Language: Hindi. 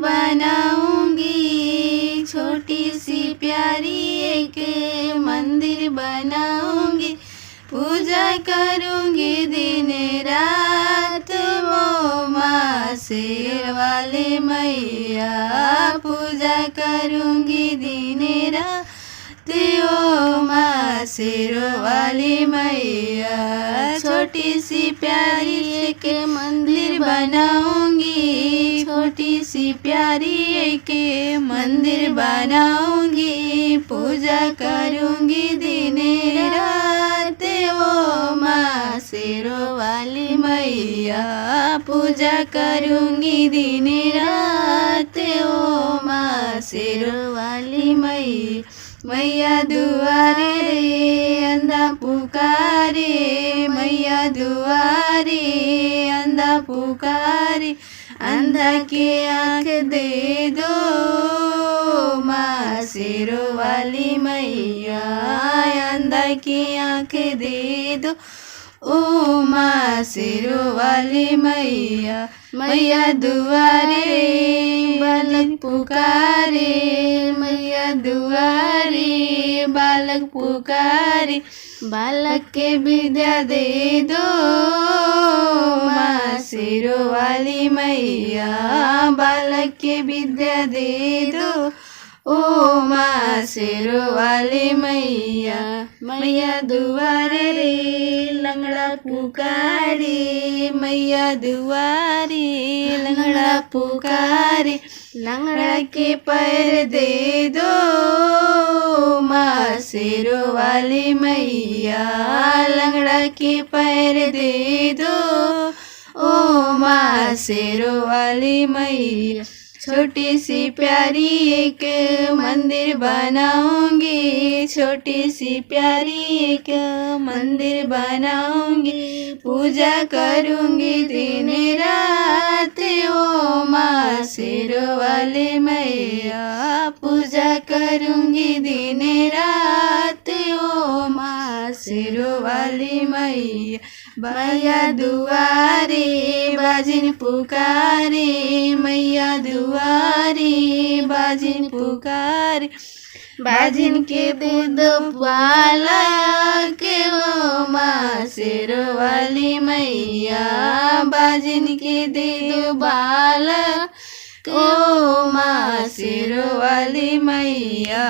बनाऊंगी, छोटी सी प्यारी एक मंदिर बनाऊंगी, पूजा करूंगी दिन रात ओ माँ शेर वाली मैया, पूजा करूंगी दिन रात ओ माँ शेर वाली मैया। छोटी सी प्यारी एक मंदिर बनाऊंगी, छोटी सी प्यारी एक मंदिर बनाऊंगी, पूजा करूंगी दिन रात ओ माँ शेर वाली मैया, पूजा करूंगी दिन रात ओ माँ शेर वाली मैया। मैया दुआरे रे अंधा पुकारे, मैया दुआरे अंधा पुकारे, अंधा के आँख दे दो माँ शेर वाली मैया, अंधा की आँख दे दो ओ माँ शेर वाली मैया। मैया दुआरे बालक पुकारे, मैया दुआरे बालक पुकारे, बालक के विद्या दे दो माँ शेर वाली मैया, बालक के विद्या दे दो ओ माँ शेर वाली मैया। मैया दुआरे रे लंगड़ा पुकारे, मैया दुआरे लंगड़ा पुकारे, लंगड़ा के पैर दे दो माँ शेर वाली मैया, लंगड़ा के पैर दे दो ओ माँ शेर वाली मैया। छोटी सी प्यारी एक मंदिर बनाऊंगी, छोटी सी प्यारी एक मंदिर बनाऊंगी, पूजा करूंगी दिन रात ओ माँ शेर वाली मैया, पूजा करूंगी दिन रात ओ माँ शेर वाली मैया। मैया दुआरे बाजिन पुकारे, मैया दुआरे बाजिन पुकारे, बाजिन के दूध वाला के ओ माँ शेर वाली मैया, बाजिन के दूध वाला ओ माँ शेर वाली मैया।